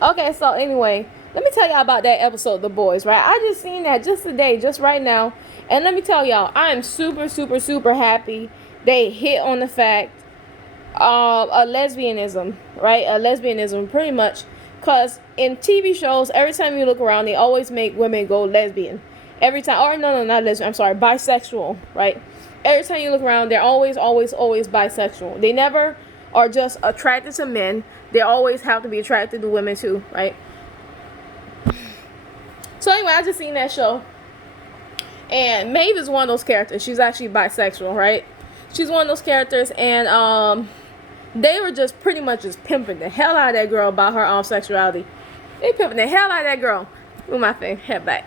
Okay, so anyway, let me tell y'all about that episode, The Boys, right? I just seen that just today, just right now. And let me tell y'all, I am super, super, super happy they hit on the fact a lesbianism, right? A lesbianism, pretty much. Because in TV shows, every time you look around, they always make women go lesbian. Every time, or no, not lesbian, I'm sorry, bisexual, right? Every time you look around, they're always, always, always bisexual. They never are just attracted to men. They always have to be attracted to women too, right? So anyway, I just seen that show. And Maeve is one of those characters. She's actually bisexual, right? She's one of those characters, and they were just pretty much just pimping the hell out of that girl about her sexuality. They pimping the hell out of that girl. Move my thing, head back.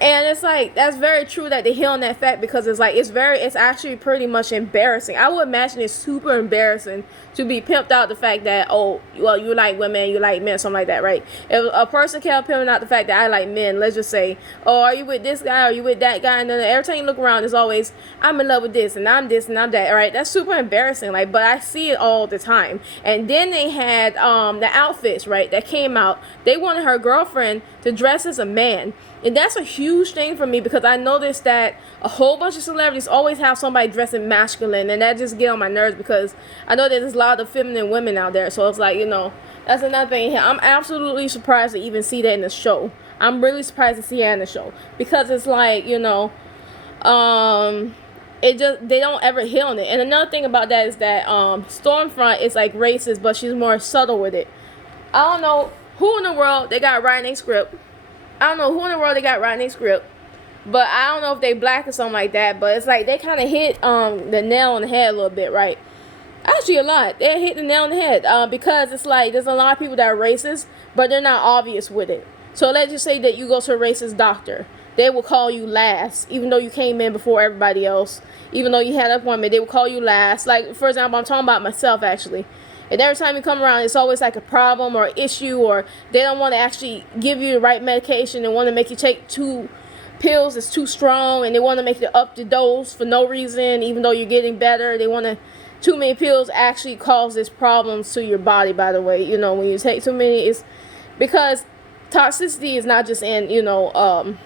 And it's like, that's very true that they hit on that fact, because it's like, it's actually pretty much embarrassing. I would imagine it's super embarrassing to be pimped out the fact that, oh, well, you like women, you like men, something like that, right? If a person kept pimping out the fact that I like men, let's just say, oh, are you with this guy, are you with that guy? And then every time you look around, it's always, I'm in love with this, and I'm this, and I'm that, right? That's super embarrassing, like, but I see it all the time. And then they had the outfits, right, that came out. They wanted her girlfriend to dress as a man. And that's a huge thing for me, because I noticed that a whole bunch of celebrities always have somebody dressing masculine, and that just get on my nerves, because I know that there's a lot of feminine women out there. So it's like, that's another thing here. I'm absolutely surprised to even see that in the show. I'm really surprised to see that in the show, because it's like, it just, they don't ever hit on it. And another thing about that is that Stormfront is like racist, but she's more subtle with it. I don't know who in the world they got writing a script. I don't know who in the world they got writing their script, but I don't know if they black or something like that. But it's like they kind of hit the nail on the head a little bit, right? Actually, a lot. They hit the nail on the head because it's like there's a lot of people that are racist, but they're not obvious with it. So let's just say that you go to a racist doctor. They will call you last, even though you came in before everybody else. Even though you had an appointment, they will call you last. Like, for example, I'm talking about myself, actually. And every time you come around, it's always like a problem or issue, or they don't want to actually give you the right medication and want to make you take 2 pills that's too strong, and they want to make you up the dose for no reason, even though you're getting better. They want to, too many pills actually causes problems to your body, by the way. When you take too many, it's because toxicity is not just in, on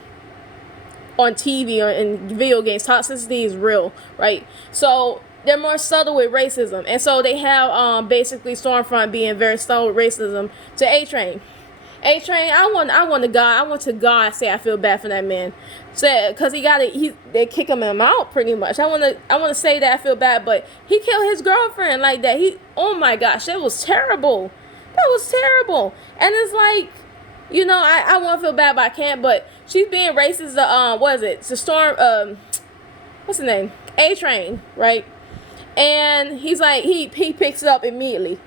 TV or in video games. Toxicity is real, right? So they're more subtle with racism, and so they have basically Stormfront being very subtle with racism to A-Train. A-Train, I want to God say I feel bad for that man, because they kick him out pretty much. I want to say that I feel bad, but he killed his girlfriend like that. Oh my gosh, that was terrible. That was terrible. And it's like, I want to feel bad, but I can't. But she's being racist. What is it? It's a what's the name? A-Train, right? And he's like, he picks it up immediately,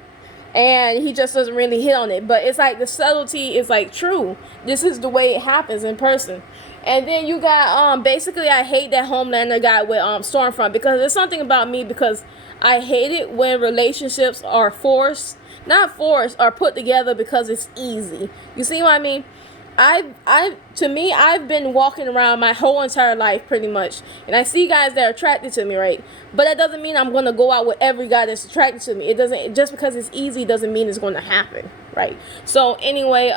and he just doesn't really hit on it. But it's like the subtlety is like true. This is the way it happens in person. And then you got basically, I hate that Homelander guy with Stormfront, because there's something about me, because I hate it when relationships are not forced, are put together because it's easy. You see what I mean? I've been walking around my whole entire life pretty much, and I see guys that are attracted to me, right? But that doesn't mean I'm gonna go out with every guy that's attracted to me. It doesn't, just because it's easy doesn't mean it's gonna happen, right? So anyway,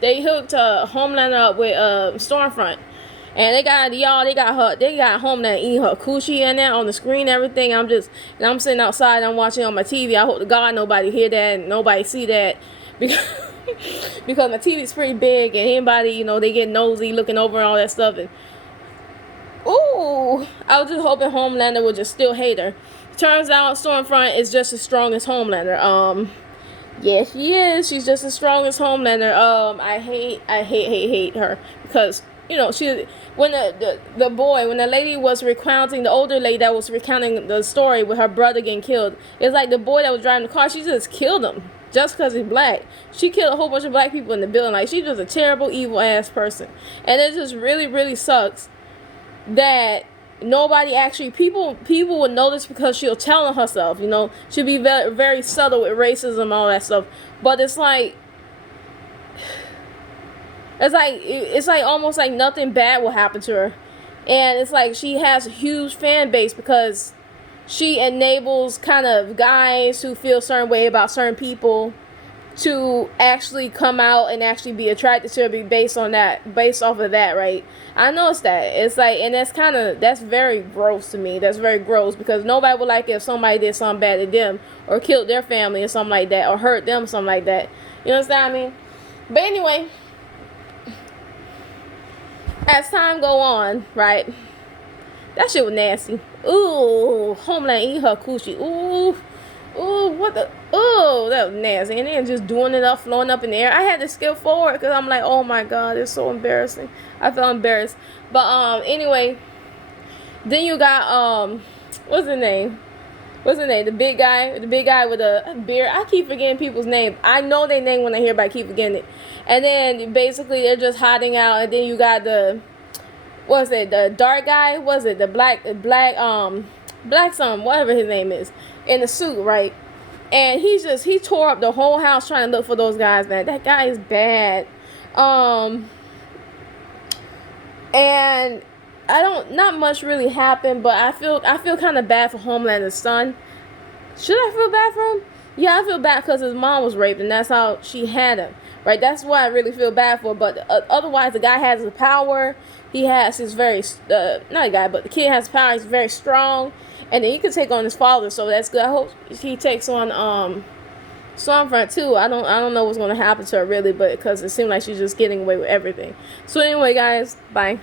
they hooked Homelander up with Stormfront, and they got Homelander eating her coochie in there on the screen, everything. And I'm sitting outside, and I'm watching on my TV. I hope to God nobody hear that and nobody see that, because because my TV is pretty big, and anybody, they get nosy looking over and all that stuff. And ooh, I was just hoping Homelander would just still hate her. Turns out Stormfront is just as strong as Homelander. Yeah, she is. She's just as strong as Homelander. I hate her, because she, when when the lady was recounting, the older lady that was recounting the story with her brother getting killed, it's like the boy that was driving the car, she just killed him just because he's black. She killed a whole bunch of black people in the building. Like, she's just a terrible, evil ass person. And it just really, really sucks that nobody actually, people would notice, because she'll tell on herself. She'll be very, very subtle with racism and all that stuff. But it's like almost like nothing bad will happen to her. And it's like she has a huge fan base, because she enables kind of guys who feel a certain way about certain people, to actually come out and actually be attracted to her be based off of that, right? I noticed that. It's like, and that's very gross to me. That's very gross, because nobody would like it if somebody did something bad to them, or killed their family or something like that, or hurt them, something like that. You understand what I mean? But anyway, as time go on, right? That shit was nasty. Ooh, Homelander eat her coochie. Ooh. Ooh, what the? Ooh, that was nasty. And then just doing it up, flowing up in the air. I had to skip forward because I'm like, oh my god, it's so embarrassing. I felt embarrassed. But anyway, then you got what's his name? What's his name? The big guy with a beard. I keep forgetting people's name. I know their name when I hear, but I keep forgetting it. And then basically they're just hiding out. And then you got the dark guy? Was it the black something, whatever his name is, in the suit, right? And he tore up the whole house trying to look for those guys, man. That guy is bad. And not much really happened, but I feel kind of bad for Homelander's son. Should I feel bad for him? Yeah, I feel bad because his mom was raped, and that's how she had him, right? That's what I really feel bad for. But otherwise, the guy has the power. He has his not a guy, but the kid has power. He's very strong, and then he can take on his father. So that's good. I hope he takes on Stormfront too. I don't know what's gonna happen to her really, but because it seems like she's just getting away with everything. So anyway, guys, bye.